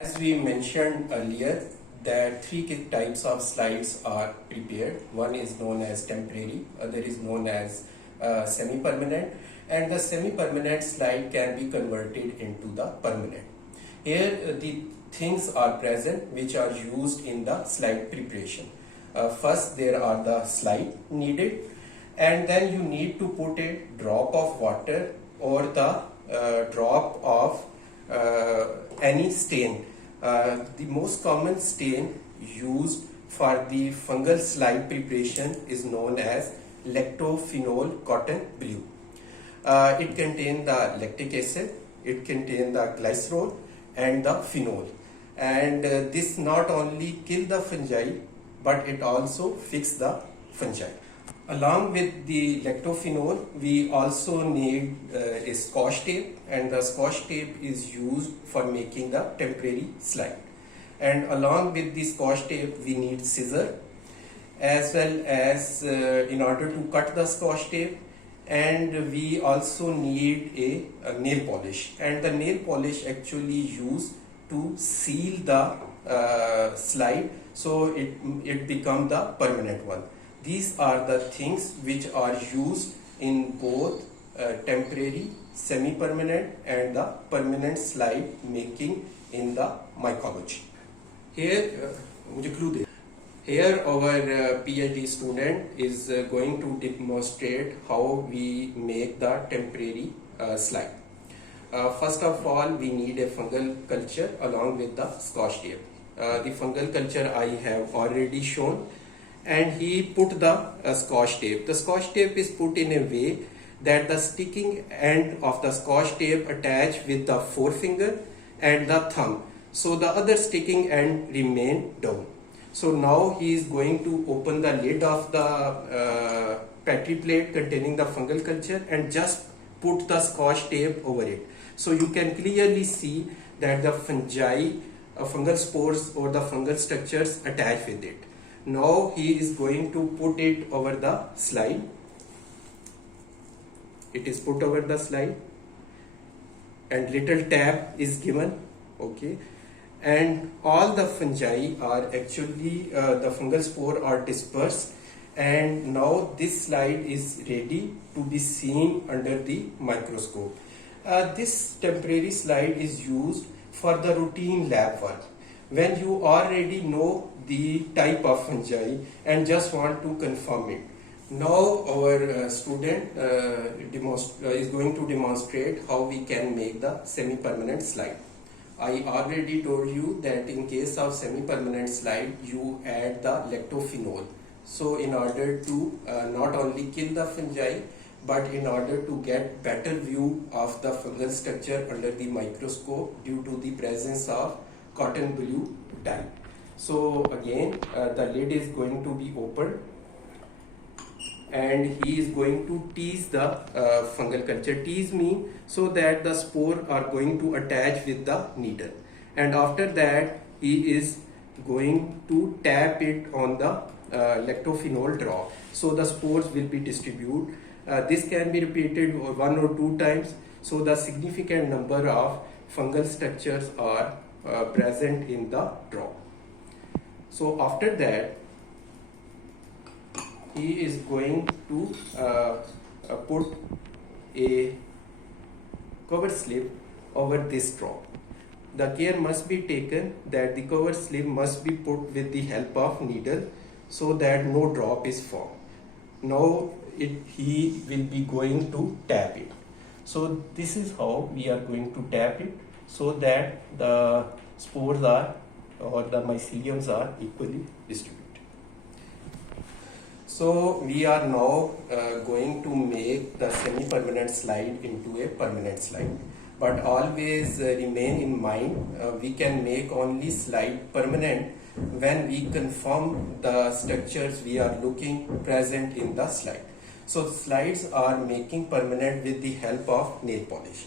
As we mentioned earlier, that three types of slides are prepared. One is known as temporary, other is known as semi-permanent, and the semi-permanent slide can be converted into the permanent. Here the things are present which are used in the slide preparation. First there are the slide needed, and then you need to put a drop of water or the drop of any stain. The most common stain used for the fungal slide preparation is known as lactophenol cotton blue. It contains the lactic acid, it contains the glycerol and the phenol, and this not only kill the fungi but it also fix the fungi. Along with the lactophenol, we also need a scotch tape, and the scotch tape is used for making the temporary slide. And along with the scotch tape, we need scissor, as well as in order to cut the scotch tape, and we also need a nail polish. And the nail polish actually used to seal the slide, so it become the permanent one. These are the things which are used in both temporary, semi-permanent and the permanent slide making in the mycology. Here, here our PhD student is going to demonstrate how we make the temporary slide. First of all, we need a fungal culture along with the scotch tape. The fungal culture I have already shown, and he put the scotch tape. The scotch tape is put in a way that the sticking end of the scotch tape attach with the forefinger and the thumb, so the other sticking end remain down. So now he is going to open the lid of the petri plate containing the fungal culture and just put the scotch tape over it. So you can clearly see that the fungi, fungal spores or the fungal structures attach with it. Now he is going to put it over the slide. It is put over the slide and little tap is given, okay, and all the fungi are actually the fungal spore are dispersed, and now this slide is ready to be seen under the microscope. This temporary slide is used for the routine lab work when you already know the type of fungi and just want to confirm it. Now our student is going to demonstrate how we can make the semi-permanent slide. I already told you that in case of semi-permanent slide, you add the lactophenol. So in order to not only kill the fungi, but in order to get better view of the fungal structure under the microscope due to the presence of cotton blue dye. So again, the lid is going to be opened, and he is going to tease the fungal culture. Tease means so that the spore are going to attach with the needle, and after that he is going to tap it on the lactophenol drop, so the spores will be distributed. This can be repeated one or two times, so the significant number of fungal structures are present in the drop. So after that, he is going to put a cover slip over this drop. The care must be taken that the cover slip must be put with the help of needle so that no drop is formed. Now he will be going to tap it. So this is how we are going to tap it, so that the spores are or the myceliums are equally distributed. So we are now going to make the semi-permanent slide into a permanent slide, but always remain in mind we can make only slide permanent when we confirm the structures we are looking present in the slide. So slides are making permanent with the help of nail polish.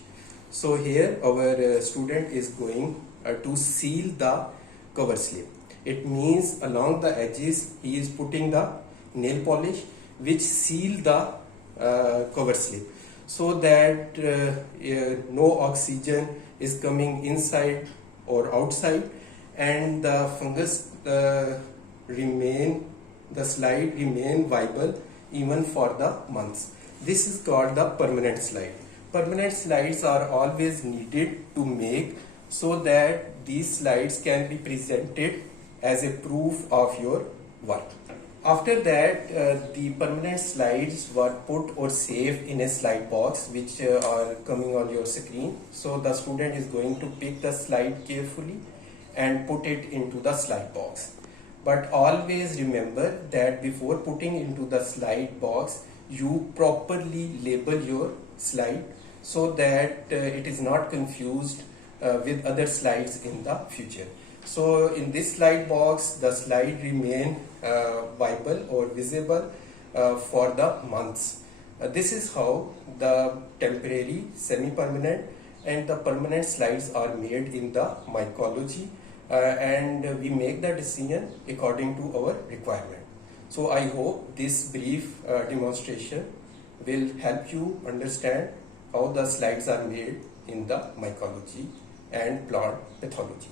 So here our student is going to seal the cover slip. It means along the edges he is putting the nail polish which seal the cover slip, so that no oxygen is coming inside or outside, and the fungus the slide remain viable even for the months. This is called the permanent slide. Permanent slides are always needed to make so that these slides can be presented as a proof of your work. After that, the permanent slides were put or saved in a slide box, which are coming on your screen. So the student is going to pick the slide carefully and put it into the slide box. But always remember that before putting into the slide box, you properly label your slide so that it is not confused with other slides in the future. So in this slide box, the slide remain viable or visible for the months. This is how the temporary, semi-permanent and the permanent slides are made in the mycology, and we make the decision according to our requirement. So I hope this brief demonstration will help you understand how the slides are made in the mycology and plant pathology.